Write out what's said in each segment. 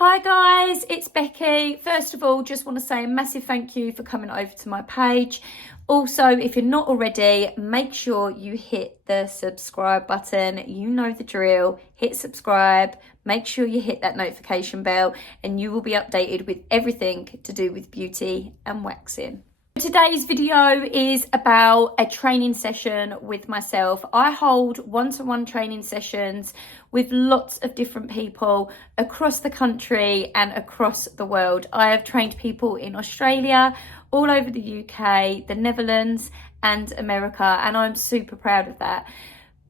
Hi guys, it's Becky. First of all, just want to say a massive thank you for coming over to my page. Also, if you're not already, make sure you hit the subscribe button. You know the drill. Hit subscribe, make sure you hit that notification bell, and you will be updated with everything to do with beauty and waxing. Today's video is about a training session with myself. I hold one-to-one training sessions with lots of different people across the country and across the world. I have trained people in Australia, all over the UK, the Netherlands and America, and I'm super proud of that.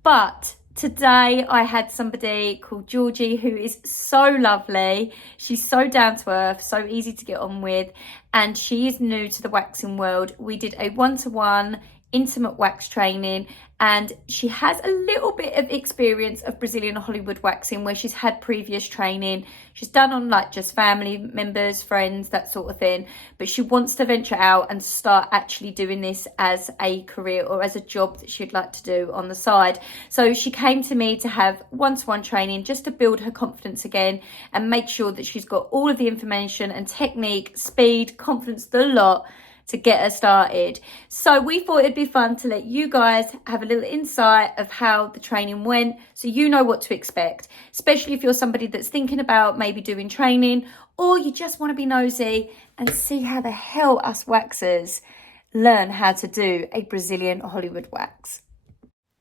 But today I had somebody called Jorgi who is so lovely. She's so down to earth, so easy to get on with, and she is new to the waxing world. We did a one-to-one intimate wax training, and she has a little bit of experience of Brazilian Hollywood waxing where she's had previous training. She's done on like just family members, friends, that sort of thing, but she wants to venture out and start actually doing this as a career or as a job that she'd like to do on the side. So she came to me to have one-to-one training just to build her confidence again and make sure that she's got all of the information and technique, speed, confidence, the lot, to get her started. So we thought it'd be fun to let you guys have a little insight of how the training went, so you know what to expect, especially if you're somebody that's thinking about maybe doing training, or you just want to be nosy and see how the hell us waxers learn how to do a Brazilian Hollywood wax.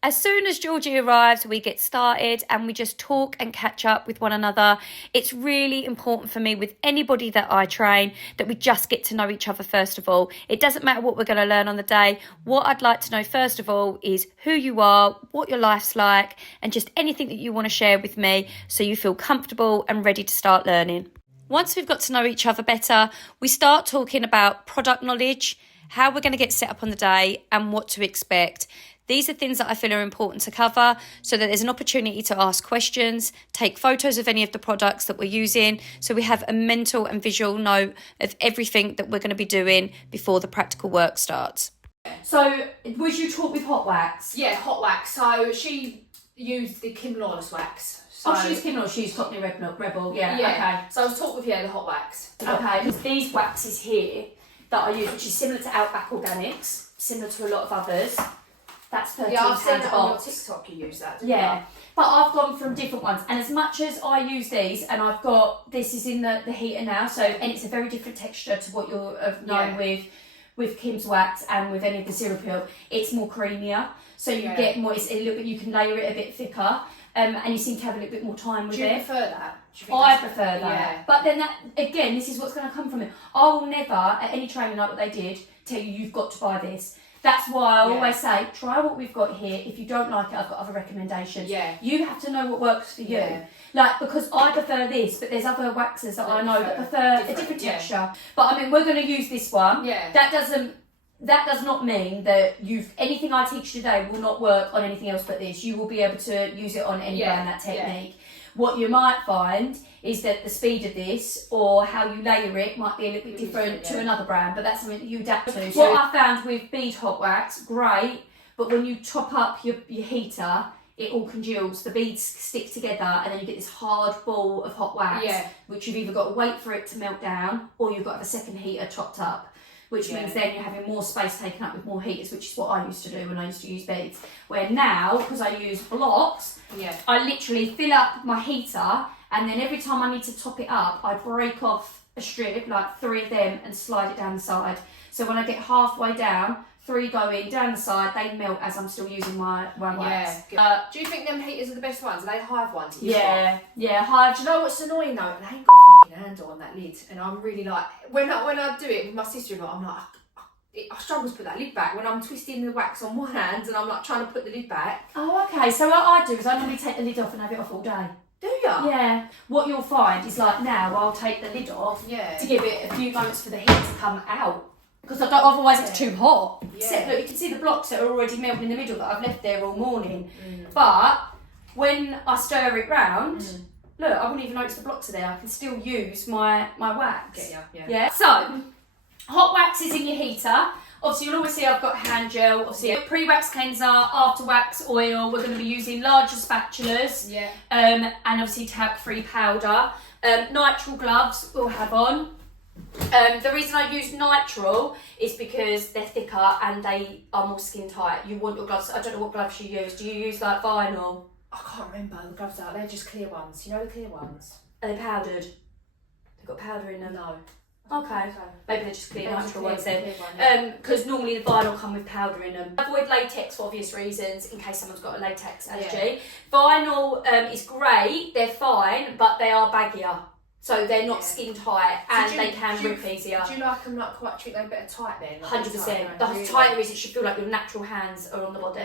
As soon as Jorgi arrives, we get started and we just talk and catch up with one another. It's really important for me with anybody that I train that we just get to know each other first of all. It doesn't matter what we're going to learn on the day. What I'd like to know first of all is who you are, what your life's like, and just anything that you want to share with me so you feel comfortable and ready to start learning. Once we've got to know each other better, we start talking about product knowledge, how we're going to get set up on the day, and what to expect. These are things that I feel are important to cover so that there's an opportunity to ask questions, take photos of any of the products that we're using, so we have a mental and visual note of everything that we're going to be doing before the practical work starts. So, was you taught with hot wax? Yeah, hot wax. So she used the Kim Lawless wax. So, She's Kim Lawless, she's Cockney Rebel, yeah, okay. So I was taught with, the hot wax. Okay, these waxes here that I use, which is similar to Outback Organics, similar to a lot of others. That's £13 I've seen that on your box. TikTok. You use that. Yeah, but I've gone from different ones, and as much as I use these, and I've got this is in the heater now, so and it's a very different texture to what you're known with Kim's wax and with any of the zero pill. It's more creamier, so you get more. It's a little bit. You can layer it a bit thicker, and you seem to have a little bit more time with it. Do you prefer that? I prefer that. Yeah. But then that again, this is what's going to come from it. I will never, at any training like what they did, tell you you've got to buy this. That's why I always say, try what we've got here. If you don't like it, I've got other recommendations. Yeah. You have to know what works for you. Yeah. Like, because I prefer this, but there's other waxers that I know that prefer a different texture. But I mean, we're going to use this one. Yeah. That does not mean that anything I teach today will not work on anything else but this. You will be able to use it on any brand, that technique. Yeah. What you might find is that the speed of this or how you layer it might be a little bit different to another brand, but that's something that you adapt to. So what I found with bead hot wax, great, but when you top up your heater, it all congeals, the beads stick together, and then you get this hard ball of hot wax, which you've either got to wait for it to melt down or you've got to have a second heater topped up. Which means then you're having more space taken up with more heaters, which is what I used to do when I used to use beads. Where now, because I use blocks, I literally fill up my heater, and then every time I need to top it up, I break off a strip, like 3 of them, and slide it down the side. So when I get halfway down, 3 go in down the side, they melt as I'm still using my wax. Do you think them heaters are the best ones? Are they Hive ones? Yeah, Hive. Do you know what's annoying though? And I ain't got a fucking handle on that lid, and I'm really like, when I do it with my sister-in-law, I'm like, I struggle to put that lid back when I'm twisting the wax on one hand and I'm like trying to put the lid back. Oh, okay. So what I do is I normally take the lid off and have it off all day. Do you? Yeah. What you'll find is like now I'll take the lid off to give it a few moments for the heat to come out. Because otherwise it's too hot. Yeah. Look, you can see the blocks that are already melting in the middle that I've left there all morning. But when I stir it round, look, I wouldn't even notice the blocks are there. I can still use my wax. Yeah. So, hot wax is in your heater. Obviously, you'll always see I've got hand gel. Obviously, a pre-wax cleanser, after wax oil. We're going to be using larger spatulas. And obviously talc-free powder. Nitrile gloves we'll have on. The reason I use nitrile is because they're thicker and they are more skin tight. You want your gloves, I don't know what gloves you use. Do you use like vinyl? I can't remember the gloves out. They're just clear ones. You know the clear ones? Are they powdered? They've got powder in them? No. Okay. Maybe they're just clear nitrile ones then. Yeah. Because normally the vinyl come with powder in them. Avoid latex for obvious reasons in case someone's got a latex allergy. Yeah. Vinyl is great, they're fine, but they are baggier. So they're not skin tight and they can rip easier. Do you like them like quite tricky, like better tight then? 100%. The tighter is, it should feel like your natural hands are on the body.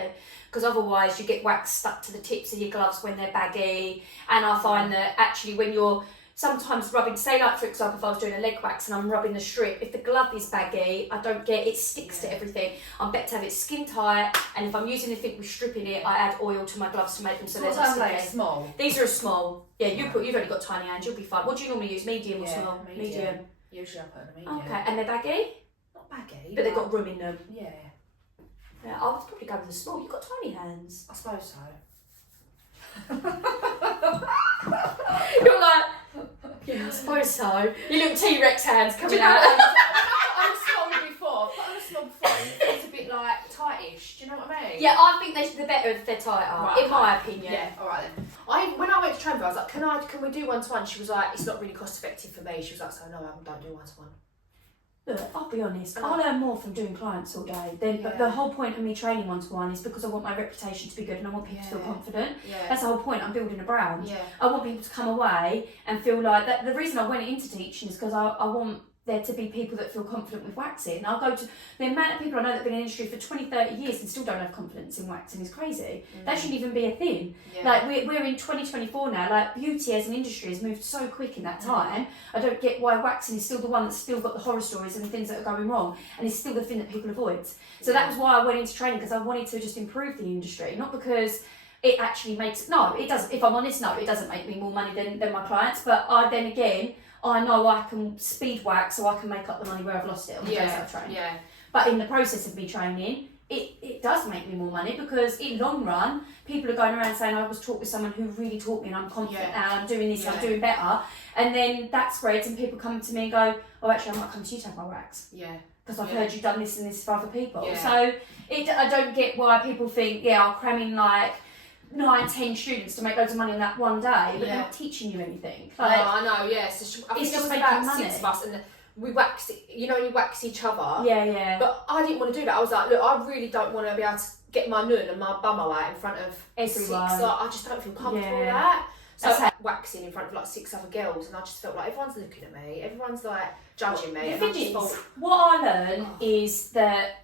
Because otherwise you get wax stuck to the tips of your gloves when they're baggy. And I find that actually when you're sometimes rubbing, say like for example if I was doing a leg wax and I'm rubbing the strip, if the glove is baggy, I don't get, it sticks to everything. I'm better to have it skin tight, and if I'm using anything with strip in it, I add oil to my gloves to make them so they're not like sticky. small. These are a small. Yeah, you've only got tiny hands, you'll be fine. What do you normally use, medium or small? Medium. Usually I put in a medium. Okay, and they're baggy? Not baggy. But they've got room in them. Yeah. Yeah, I would probably go with the small. You've got tiny hands. I suppose so. You're like, yeah, I suppose so. Your little T-Rex hands coming out. I was small before. I was small before. It's a bit like tightish. Do you know what I mean? Yeah, I think they're better if they're tighter, Right, in my opinion. Yeah, alright then. When I went to train, I was like, can we do one-to-one? She was like, it's not really cost effective for me. She was like, so no, I don't do one-to-one. Look, I'll be honest, I learn more from doing clients all day. But the whole point of me training one-to-one is because I want my reputation to be good and I want people to feel confident. Yeah. That's the whole point, I'm building a brand. Yeah. I want people to come away and feel like that. The reason I went into teaching is because I want there to be people that feel confident with waxing. And I'll go to the amount of people I know that have been in the industry for 20, 30 years and still don't have confidence in waxing is crazy. That shouldn't even be a thing. Yeah. Like we're in 2024 now, like beauty as an industry has moved so quick in that time. I don't get why waxing is still the one that's still got the horror stories and the things that are going wrong, and it's still the thing that people avoid. So that was why I went into training, because I wanted to just improve the industry, not because it actually makes, no, it doesn't, if I'm honest, no, it doesn't make me more money than my clients, but I know I can speed wax so I can make up the money where I've lost it on the days I've trained. Yeah. But in the process of me training, it does make me more money, because in long run, people are going around saying I was taught with someone who really taught me and I'm confident now, I'm doing this, I'm doing better. And then that spreads and people come to me and go, oh actually I might come to you to have my wax. Yeah. Because I've heard you've done this and this for other people. Yeah. So I don't get why people think, I'll cram in like 9, 10 students to make loads of money in that one day, but they're not teaching you anything. Like, I know, yeah. So I think just it was making about money. 6 of us, and we waxed, you know, when you wax each other. Yeah. But I didn't want to do that. I was like, look, I really don't want to be able to get my nun and my bum out in front of Everyone. 6. Like, I just don't feel comfortable with that. So Okay. I was waxing in front of like 6 other girls, and I just felt like everyone's looking at me, everyone's like judging me. The and I thing just is, thought, what I learned is that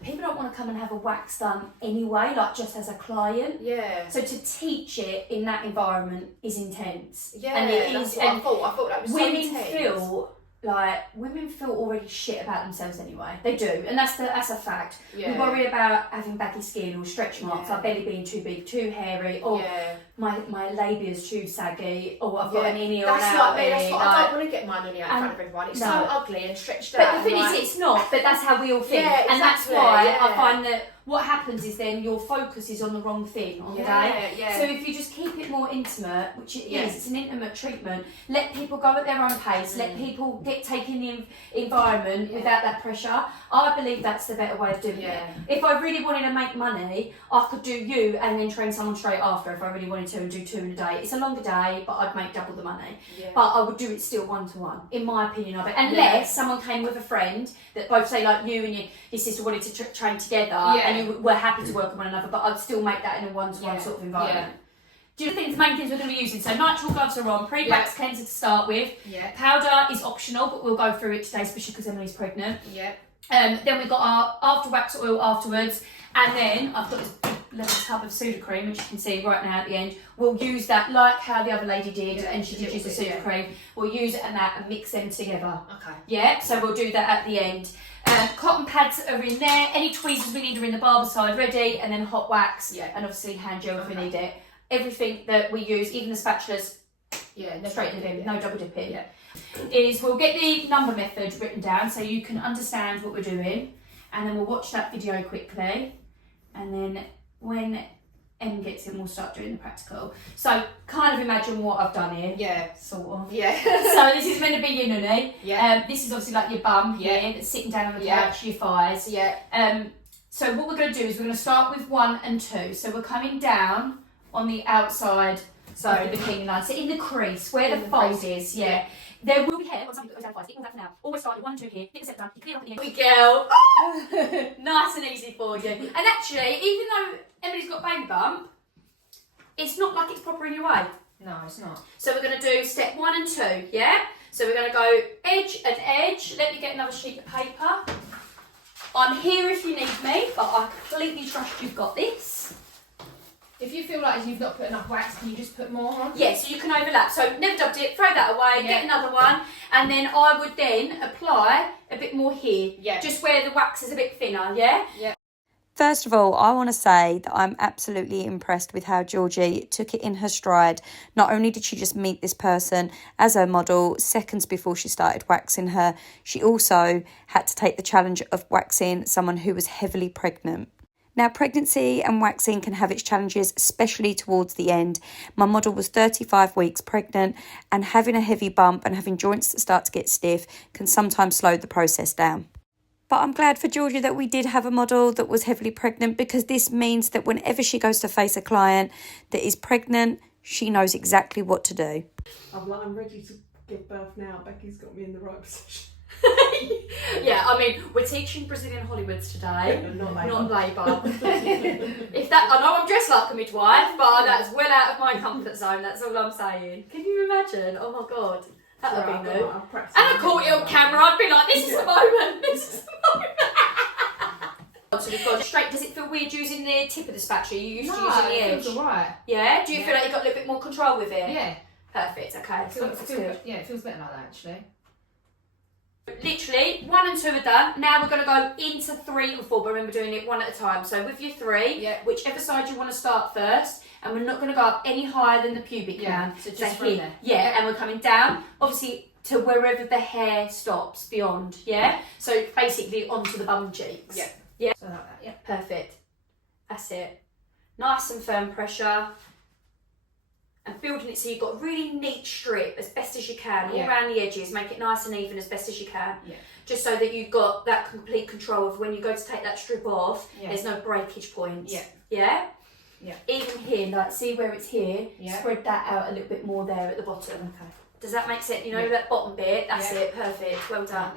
people don't want to come and have a wax done anyway, like just as a client. yeah. So to teach it in that environment is intense. Yeah, and it that's is. what And I thought that was so women intense. women feel already shit about themselves anyway. They do, and that's a fact. Yeah. We worry about having baggy skin or stretch marks, our belly being too big, too hairy, or my labia's too saggy, or I've got an innie or an That's outie. like me, that's what I don't want to get my nunny out in front of everyone. It's so ugly and stretched out. But the thing is, it's not, but that's how we all think. Yeah, and that's exactly, why I find that what happens is then your focus is on the wrong thing on the day. Yeah. So if you just keep it more intimate, which it is, it's an intimate treatment, let people go at their own pace, let people take in the environment without that pressure, I believe that's the better way of doing it. If I really wanted to make money, I could do you and then train someone straight after if I really wanted to, and do 2 in a day. It's a longer day, but I'd make double the money. But I would do it still one-to-one, in my opinion of it. Unless someone came with a friend that both say like you and your sister wanted to train together and you were happy to work on one another, but I'd still make that in a one-to-one sort of environment. Do you think the main things we're going to be using? So nitrile gloves are on, pre-wax cleanser to start with. Powder is optional, but we'll go through it today, especially because Emily's pregnant. Then we've got our after wax oil afterwards, and then I've got this little tub of Sudocreme, which you can see right now at the end. We'll use that like how the other lady did, and she did use the Sudocreme. We'll use it and that and mix them together. Okay. Yeah, so we'll do that at the end. Cotton pads are in there. Any tweezers we need are in the barber side ready, and then hot wax, and obviously hand gel if we need it. Everything that we use, even the spatulas, straight in the bin, no double dipping. Is we'll get the number method written down so you can understand what we're doing, and then we'll watch that video quickly, and then when Em gets it and we'll start doing the practical. So kind of imagine what I've done here. Yeah. Sort of. Yeah. So this is meant to be your nunny. Yeah. This is obviously like your bum here that's sitting down on the couch, your thighs. Yeah. So what we're going to do is we're going to start with 1 and 2. So we're coming down on the outside of the bikini line. So in the crease, where the fold is, There will be hair on something that goes down the thighs. It comes out for now. Always start with 1 and 2 here. Get the set done. You clear up at the end. We go. Nice and easy for you. And actually, even though Emily's got baby bump, it's not like it's proper in your way. No, it's not. So we're going to do step 1 and 2, yeah? So we're going to go edge and edge. Let me get another sheet of paper. I'm here if you need me, but I completely trust you've got this. If you feel like you've not put enough wax, can you just put more on? Yeah, so you can overlap. So never dubbed it, throw that away, get another one, and then I would then apply a bit more here. Yeah. Just where the wax is a bit thinner, yeah? Yeah. First of all, I want to say that I'm absolutely impressed with how Jorgi took it in her stride. Not only did she just meet this person as her model seconds before she started waxing her, she also had to take the challenge of waxing someone who was heavily pregnant. Now, pregnancy and waxing can have its challenges, especially towards the end. My model was 35 weeks pregnant, and having a heavy bump and having joints that start to get stiff can sometimes slow the process down. But I'm glad for Jorgi that we did have a model that was heavily pregnant, because this means that whenever she goes to face a client that is pregnant, she knows exactly what to do. I'm ready to give birth now. Becky's got me in the right position. Yeah, I mean, we're teaching Brazilian Hollywoods today, not labour. If that, I know I'm dressed like a midwife, but that's well out of my comfort zone, that's all I'm saying. Can you imagine? Oh my God. That would be new. And I caught you on camera, I'd be like, this is the moment, this is the moment. So we've gone straight. Does it feel weird using the tip of the spatula? You used to using the edge? it feels alright. Yeah? Do you feel like you've got a little bit more control with it? Yeah. Perfect, okay. It feels better like that, actually. Literally, 1 and 2 are done. Now we're going to go into 3 and 4, but remember doing it one at a time. So with your 3, whichever side you want to start first, and we're not going to go up any higher than the pubic band. So just from here. there. Yeah, and we're coming down, obviously, to wherever the hair stops beyond, yeah? So basically onto the bum cheeks. Yeah. Yeah. So like that, yeah. Perfect. That's it. Nice and firm pressure. And building it so you've got a really neat strip as best as you can, all around the edges, make it nice and even as best as you can. Yeah. Just so that you've got that complete control of when you go to take that strip off, there's no breakage points. Yeah. Yeah? Yeah. Even here, like see where it's here, spread that out a little bit more there at the bottom. Okay. Does that make sense? You know that bottom bit? That's it, perfect. Well done.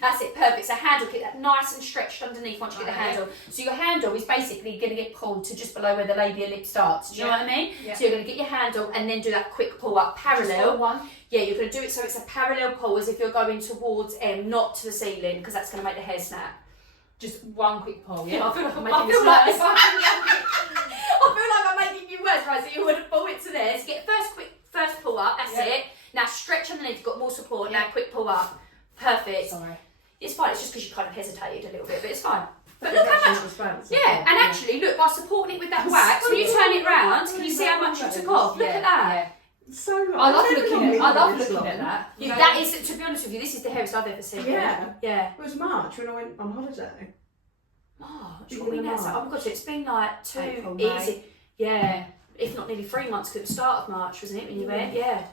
That's it, perfect. So handle, get that nice and stretched underneath once you get the handle. So your handle is basically going to get pulled to just below where the labia lip starts. Do you know what I mean? Yeah. So you're going to get your handle and then do that quick pull up parallel. One. Yeah, you're going to do it so it's a parallel pull as if you're going towards M, not to the ceiling, because that's going to make the hair snap. Just one quick pull, yeah? I feel like I'm making this worse. I feel like I'm making you worse, right? So you want to pull it to there. So get first pull up, that's it. Now stretch underneath, you've got more support. Now quick pull up. Perfect. Sorry. It's fine, it's just because you kind of hesitated a little bit, but it's fine. But look how much. Yeah, and actually, look, by supporting it with that wax, when you turn it round, can you see how much you took off? Look at that. So I love looking at that. That is, to be honest with you, this is the hairiest I've ever seen. Yeah. It was March when I went on holiday. March? What are we now? Oh my God, so it's been like too easy. Yeah, if not nearly 3 months, because it was the start of March, wasn't it, when you went? Yeah.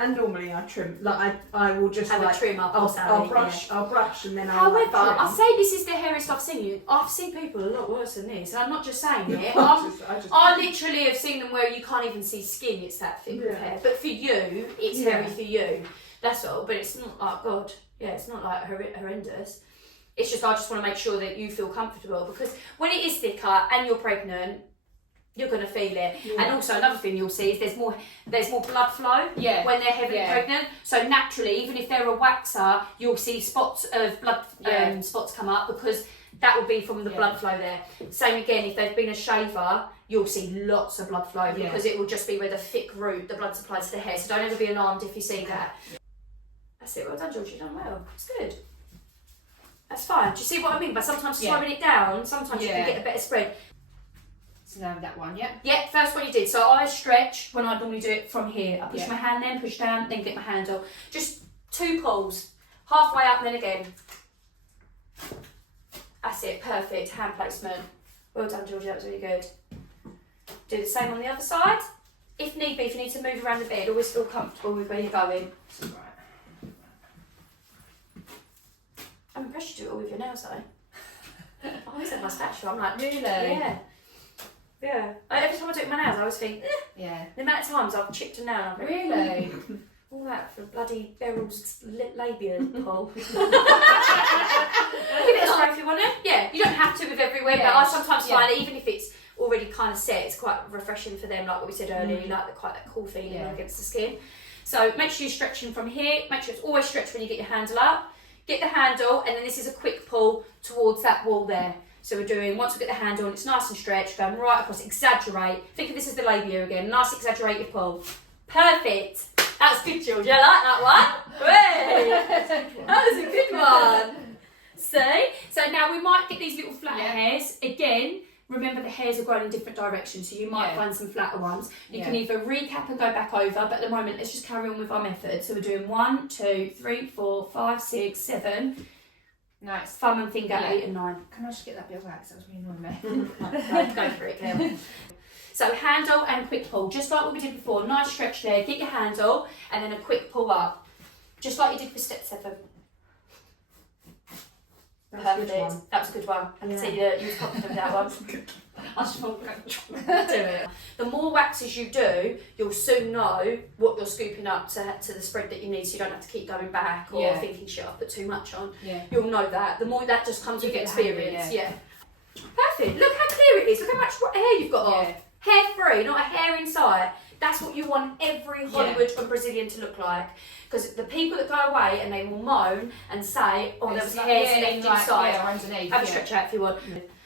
And normally I trim, like I will just have like a trim up. I'll brush and then However, I'll trim. I say this is the hairiest I've seen you. I've seen people a lot worse than this, and I'm not just saying it. I literally have seen them where you can't even see skin. It's that thick of hair. But for you, it's hairy for you. That's all. But it's not like God. Yeah, it's not like horrendous. It's just I just want to make sure that you feel comfortable, because when it is thicker and you're pregnant, you're going to feel it. And also another thing you'll see is there's more blood flow when they're heavily pregnant. So naturally, even if they're a waxer, you'll see spots of blood spots come up, because that will be from the blood flow there. Same again, if they've been a shaver, you'll see lots of blood flow, because it will just be where the thick root, the blood supply to the hair. So don't ever be alarmed if you see that. That's it, well done, George, you've done well. It's good. That's fine. Do you see what I mean? By sometimes slowing it down, sometimes you can get a better spread. So now that one, Yeah, first one you did. So I stretch when I normally do it from here. I push my hand, then push down, then get my handle. Just 2 pulls. Halfway up and then again. That's it, perfect. Hand placement. Well done, Jorgi, that was really good. Do the same on the other side. If need be, if you need to move around the bed, always feel comfortable with where you're going. I'm impressed you do it all with your nails though. I always have my spatula, I'm like, Really? Yeah. Yeah. Every time I do it with my nails, I always think, Yeah. the amount of times I've chipped a nail, I'm like, Really? all that for bloody Beryl's labia pull. Give it a try if you want to. Yeah, you don't have to with everywhere, but I sometimes find that even if it's already kind of set, it's quite refreshing for them, like what we said earlier, you like quite that cool feeling against the skin. So make sure you're stretching from here, make sure it's always stretched when you get your handle up. Get the handle, and then this is a quick pull towards that wall there. So we're doing, once we get the handle and it's nice and stretched, going right across, exaggerate. Think of this as the labia again, nice exaggerated pull. Perfect. That's good, Jorgi. I like that one. Hey, that was a good one. See? So now we might get these little flatter hairs. Again, remember the hairs are growing in different directions, so you might find some flatter ones. You can either recap and go back over, but at the moment, let's just carry on with our method. So we're doing 1, 2, 3, 4, 5, 6, 7. Nice. Thumb and finger, 8 and 9. Can I just get that bit of wax? That was really annoying me. Go for it, girl. So handle and quick pull, just like what we did before. Nice stretch there. Get your handle and then a quick pull up, just like you did for step 7. Perfect. That was a good one. I can see you was confident with that one. I just thought, do it. The more waxes you do, you'll soon know what you're scooping up to the spread that you need, so you don't have to keep going back or thinking shit, I've put too much on. Yeah. You'll know that. The more that just comes with experience. Perfect. Look how clear it is. Look how much hair you've got off. Hair free, not a hair inside. That's what you want every Hollywood and Brazilian to look like. Because the people that go away and they will moan and say, oh, there was hairs left inside. Underneath. Have a stretch out if you want.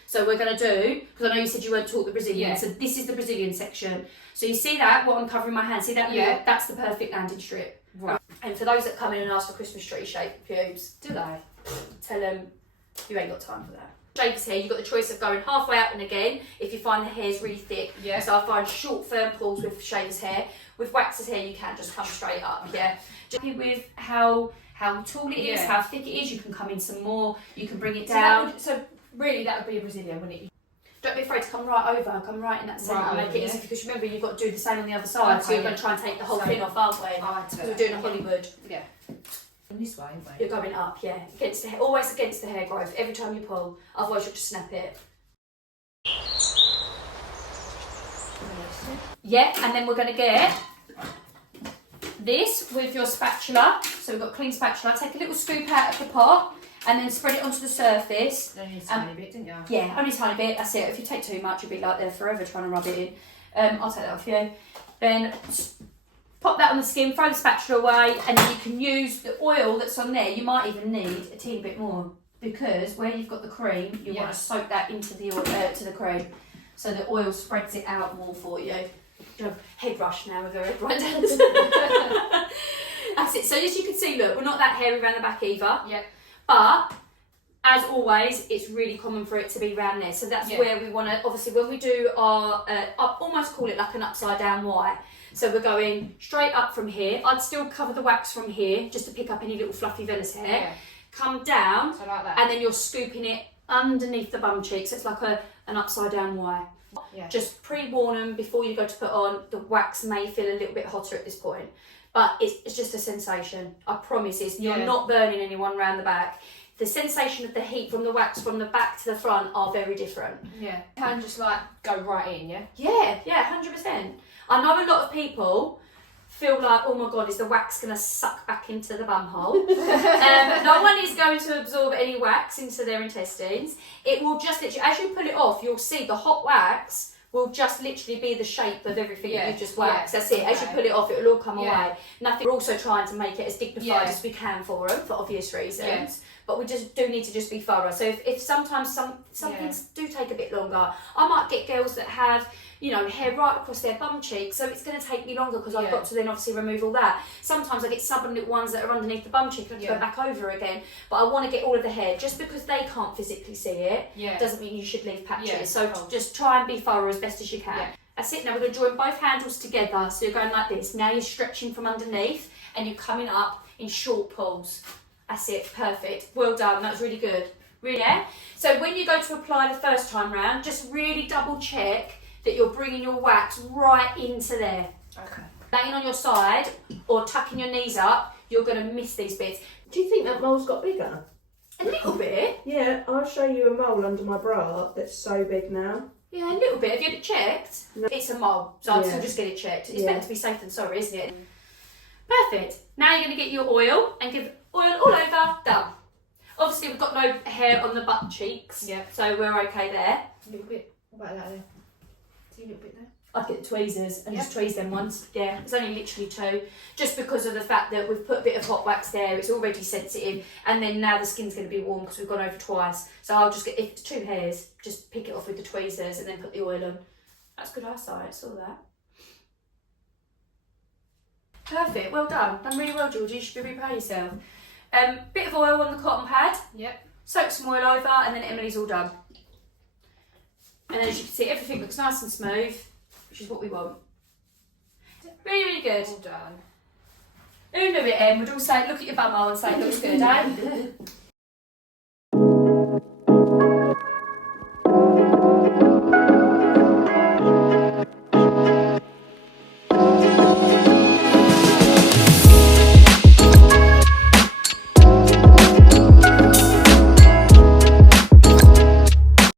So we're going to do, because I know you said you weren't taught the Brazilian, so this is the Brazilian section. So you see that, what I'm covering my hand, see that? Yeah. That's the perfect landing strip. Right. And for those that come in and ask for Christmas tree shaped pubes, do they? Tell them you ain't got time for that. Shavers hair, you've got the choice of going halfway out and again if you find the hair's really thick. Yeah. So I find short, firm pulls with shavers hair. With waxers hair, you can just come straight up. Yeah. Just with how tall it is, how thick it is. You can come in some more. You can bring it down. So really, that would be a Brazilian, wouldn't it? Don't be afraid to come right over. Come right in that centre and make it easy, because remember you've got to do the same on the other side. Okay, so you're going to try and take the whole thing off, aren't we? Because we're doing a Hollywood. Yeah. This way, you're going up, against the hair, always against the hair growth every time you pull, otherwise you'll just snap it. And then we're going to get this with your spatula. So we've got a clean spatula. Take a little scoop out of the pot and then spread it onto the surface. Only a tiny bit, didn't you? Yeah, only a tiny bit. That's it. If you take too much, you'll be like there forever trying to rub it in. I'll take that off you. Then pop that on the skin, throw the spatula away, and then you can use the oil that's on there. You might even need a teeny bit more, because where you've got the cream, you want to soak that into the oil, to the cream, so the oil spreads it out more for you. You have head rush now with her head right down. That's it. So as you can see, look, we're not that hairy around the back either. Yep. But as always, it's really common for it to be around there. So that's where we want to, obviously, when we do our, I almost call it like an upside down Y. So we're going straight up from here. I'd still cover the wax from here just to pick up any little fluffy vellus hair. Yeah. Come down, so like that. And then you're scooping it underneath the bum cheek. So it's like an upside down Y. Yeah. Just pre-warn them before you go to put on. The wax may feel a little bit hotter at this point, but it's just a sensation. I promise you're not burning anyone around the back. The sensation of the heat from the wax from the back to the front are very different. Yeah. Can just like go right in, Yeah, 100%. I know a lot of people feel like, oh my God, is the wax going to suck back into the bum hole? No one is going to absorb any wax into their intestines. It will just literally, as you pull it off, you'll see the hot wax will just literally be the shape of everything that you've just waxed. That's it. As you pull it off, it will all come away. Nothing. We're also trying to make it as dignified as we can for them, for obvious reasons. But we just do need to just be thorough. So if sometimes some things do take a bit longer, I might get girls that have, hair right across their bum cheek, so it's going to take me longer because I've got to then obviously remove all that. Sometimes I get stubborn little ones that are underneath the bum cheek and I have to go back over again, but I want to get all of the hair. Just because they can't physically see it doesn't mean you should leave patches. So just try and be thorough as best as you can. That's it. Now we're going to join both handles together, so you're going like this. Now you're stretching from underneath and you're coming up in short pulls. That's it. Perfect. Well done. That was really good. Really, yeah? So when you go to apply the first time round, just really double check that you're bringing your wax right into there. Okay. Laying on your side or tucking your knees up, you're going to miss these bits. Do you think that mole's got bigger? A little bit. Yeah, I'll show you a mole under my bra that's so big now. Yeah, a little bit. Have you had it checked? No. It's a mole, so I'd Yeah. still just get it checked. It's Yeah. better to be safe than sorry, isn't it? Perfect. Now you're going to get your oil and give oil all over. Done. Obviously, we've got no hair on the butt cheeks, Yeah. so we're okay there. A little bit. What about that there? See a little bit there? I'd get the tweezers and Yeah. just tweeze them once. Yeah, it's only literally 2, just because of the fact that we've put a bit of hot wax there. It's already sensitive, and then now the skin's going to be warm because we've gone over twice. So I'll just get, if it's 2 hairs, just pick it off with the tweezers and then put the oil on. That's good eyesight. Saw that. Perfect. Well done. Done really well, Jorgi. You should be really proud of yourself. Bit of oil on the cotton pad. Yep. Soak some oil over, and then Emily's all done. And then as you can see, everything looks nice and smooth, which is what we want. Really, really good. All done. Who knew it, Em? We'd all say, look at your bumhole and say it looks good, eh?